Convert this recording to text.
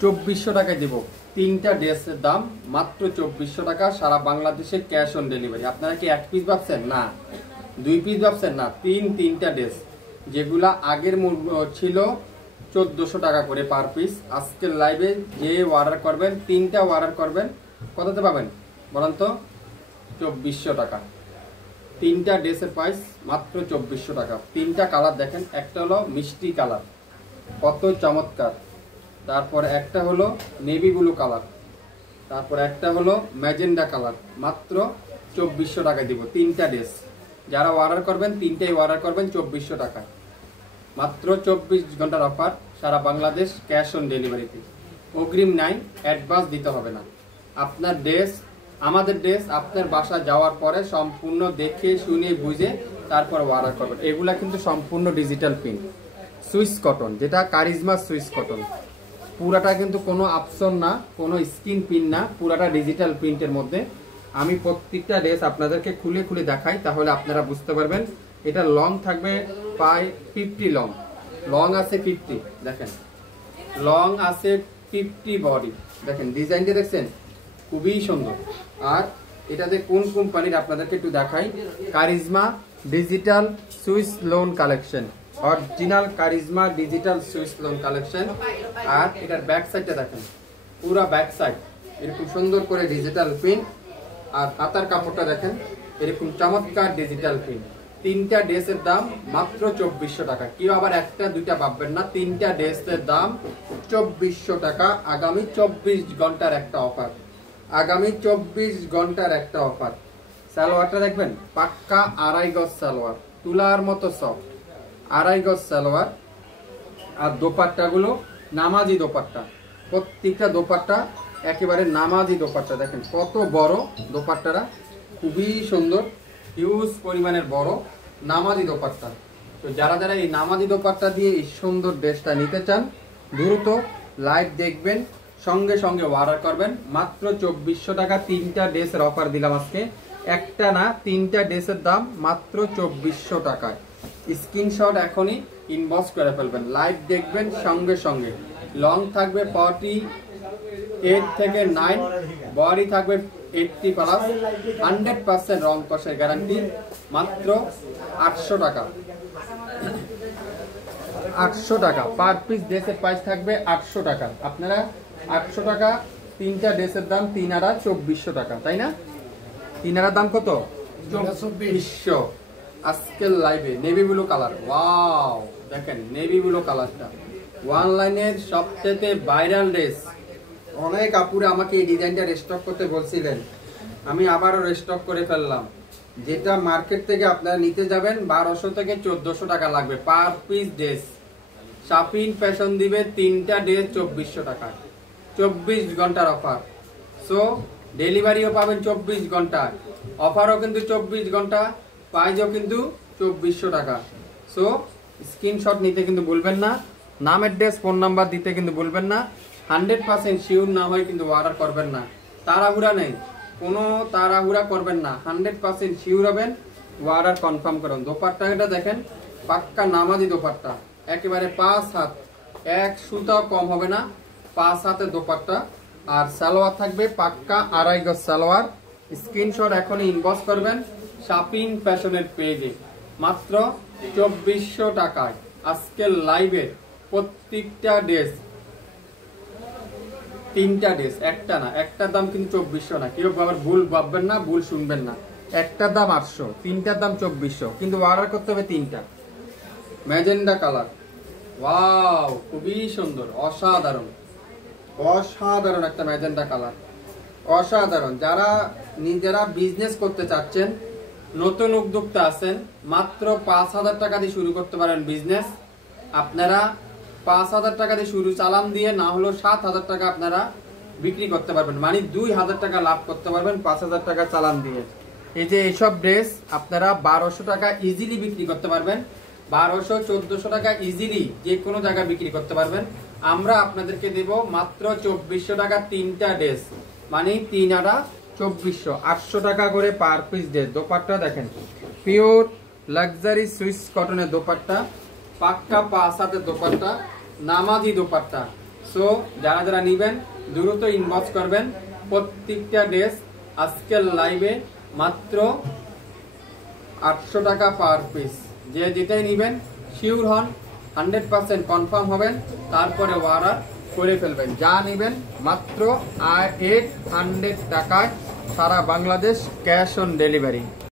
2400 টাকায় দিব। তিনটা ড্রেসের দাম মাত্র 2400 টাকা, সারা বাংলাদেশে ক্যাশ অন ডেলিভারি। আপনারা কি এক পিস ভাবছেন? না। 2 পিস ভাবছেন? না। তিনটা ড্রেস, যেগুলা আগের মূল্য ছিল 1400 টাকা করে পার পিস। আজকের লাইভে যে অর্ডার করবেন, তিনটা অর্ডার করবেন, কততে পাবেন বলেন তো? 2400 টাকা। তিনটা ড্রেসের প্রাইস মাত্র 2400 টাকা। তিনটা কালার দেখেন, একটা হলো মিষ্টি কালার, কত চমৎকার। তারপর একটা হলো নেভি ব্লু কালার, তারপর একটা হলো ম্যাজেন্ডা কালার। মাত্র 2400 টাকায় দিব তিনটা ড্রেস। যারা অর্ডার করবেন, তিনটাই অর্ডার করবেন 2400 টাকা। মাত্র 24 ঘন্টার অফার, সারা বাংলাদেশ ক্যাশ অন ডেলিভারিতে। অগ্রিম নাই, অ্যাডভান্স দিতে হবে না। আপনার ড্রেস, আমাদের ড্রেস আপনার বাসা যাওয়ার পরে সম্পূর্ণ দেখে শুনে বুঝে তারপর অর্ডার করবেন। এগুলা কিন্তু সম্পূর্ণ ডিজিটাল প্রিন্ট, সুইস কটন, যেটা কারিজমা সুইস কটন। পুরাটা কিন্তু কোনো অপশন না, কোনো স্ক্রিন প্রিন্ট না, পুরাটা ডিজিটাল প্রিন্টের মধ্যে। আমি প্রত্যেকটা ড্রেস আপনাদেরকে খুলে খুলে দেখাই, তাহলে আপনারা বুঝতে পারবেন। এটা লং থাকবে প্রায় 50 লং, লং আছে 50, দেখেন লং আছে 50 বডি। দেখেন ডিজাইনটা দেখছেন, খুবই সুন্দর। আর এটাতে কোন কোম্পানির আপনাদেরকে একটু দেখাই, Charisma digital Swiss lawn collection, original Charisma digital Swiss lawn collection. আর এটার ব্যাক সাইডটা দেখেন, পুরো ব্যাক সাইড এরকম সুন্দর করে ডিজিটাল প্রিন্ট। আর হাতার কাপড়টা দেখেন, এরকম চমৎকার ডিজিটাল প্রিন্ট। তিনটা ড্রেসের দাম মাত্র 2400 টাকা। কেউ আবার একটা দুইটা ভাববেন না, তিনটা ড্রেসের দাম 2400 টাকা। আগামী 24 ঘন্টার একটা অফার, আগামী 24 ঘন্টার একটা অফার। সালোয়ারটা দেখবেন, পাক্কা আড়াই গজ সালোয়ার, তুলার মতো সফট, আড়াই গজ সালোয়ার। আর দোপাট্টাগুলো নামাজি দোপাট্টা, প্রত্যেকটা দোপাট্টা একেবারে নামাজি দোপাট্টা। দেখেন কত বড় দোপাট্টারা, খুবই সুন্দর, হিউজ পরিমাণের বড় নামাজি দোপাট্টা। তো যারা যারা এই নামাজি দোপাট্টা দিয়ে এই সুন্দর ড্রেসটা নিতে চান, দ্রুত লাইভ দেখবেন, সঙ্গে সঙ্গে অর্ডার করবেন। মাত্র 2400 টাকা তিনটা ড্রেসের অফার দিলাম আজকে। একটা না, তিনটা ড্রেসের দাম মাত্র 2400 টাকায়। স্ক্রিনশট এখনই ইনবক্স করে ফেলবেন, লাইভ দেখবেন সঙ্গে সঙ্গে। লং থাকবে 48 থেকে 9, বডি থাকবে 80 প্লাস, 100% রং কষের গ্যারান্টি। মাত্র 800 টাকা, 800 টাকা পার পিস ড্রেসের প্রাইস থাকবে 800 টাকা। আপনারা 800 টাকা, তিনটা ড্রেসের দাম 3/2400 টাকা, তাই না? 3 দাম কত? 2400। আজকের লাইভে নেভি ব্লু কালার, ওয়াও দেখেন নেভি ব্লু কালারটা অনলাইনের সবচেয়ে ভাইরাল ড্রেস। অনেক আপুরে আমাকে এই ডিজাইনটা রিস্টক করতে বলছিলেন, আমি আবারও রিস্টক করে ফেললাম। যেটা মার্কেট থেকে আপনারা নিতে যাবেন 1200 থেকে 1400 টাকা লাগবে পার পিস ড্রেস। শাপিন ফ্যাশন দিবে তিনটা ড্রেস 2400 টাকা, 24 ঘন্টার অফার। সো ডেলিভারিও পাবেন 24 ঘন্টা, অফারও কিন্তু 24 ঘন্টা, প্রাইসও কিন্তু 2400 টাকা। সো স্ক্রিনশট নিতে কিন্তু ভুলবেন না, নাম অ্যাড্রেস ফোন নাম্বার দিতে কিন্তু ভুলবেন না। 100% শিওর না হয় কিন্তু অর্ডার করবেন না, তাড়াহুড়া নেই, কোনো তাড়াহুড়া করবেন না। 100% শিওর হবেন, অর্ডার কনফার্ম করুন। দোপাট্টাটা দেখেন, পাক্কা নামাজি দোপাট্টা, একেবারে 5 হাত, এক সুতাও কম হবে না, 5 হাতের দোপাট্টা। আর সালোয়ার থাকবে পাক্কা আড়াই গজ সালোয়ার। স্ক্রিনশট এখনই ইনবক্স করবেন শাপিন ফ্যাশনের পেজে। মাত্র 2400 টাকায় আজকের লাইভের প্রত্যেকটা ড্রেস, তিনটা ড্রেস, একটা না, একটার দাম কিন্তু 2400 না। কেউ আবার ভুল ভাববেন না, ভুল শুনবেন না। একটার দাম 800, তিনটার দাম 2400, কিন্তু অর্ডার করতে হবে তিনটা। ম্যাজেন্ডা কালার, ওয়াও খুবই সুন্দর, অসাধারণ, অসাধারণ একটা ম্যাজেন্ডা কালার, অসাধারণ। যারা নিজেরা বিজনেস করতে চাচ্ছেন, নতুন উদ্যোক্তা আছেন, মাত্র 5000 টাকা দিয়ে শুরু করতে পারেন বিজনেস। আপনারা 5000 টাকা দিয়ে শুরু, চালান দিয়ে না হলো 7000 টাকা আপনারা বিক্রি করতে পারবেন, মানে 2000 টাকা লাভ করতে পারবেন 5000 টাকা চালান দিয়ে। এই যে এইসব ড্রেস আপনারা 1200 টাকা ইজিলি বিক্রি করতে পারবেন, 1200-1400 টাকা ইজিলি যে কোনো জায়গায় বিক্রি করতে পারবেন। আমরা আপনাদেরকে দেব মাত্র 2400 টাকা তিনটা ড্রেস, মানে 3/2400, 800 টাকা করে পার পিস ড্রেস। দোপাট্টা দেখেন, পিওর লাক্সারি সুইস কটনের দোপাট্টা, পাক্কা 5 হাতের দোপাট্টা, নামাজি দোপাট্টা। সো যারা যারা নিবেন দ্রুত ইনবক্স করবেন। প্রত্যেকটা ড্রেস আজকের লাইভে মাত্র 800 টাকা পার পিস। যে যেটাই নিবেন শিওর হন, 100% কনফার্ম হবেন, তারপরে অর্ডার করে ফেলবেন। যা নিবেন মাত্র 800 টাকায় সারা বাংলাদেশ ক্যাশ অন ডেলিভারি।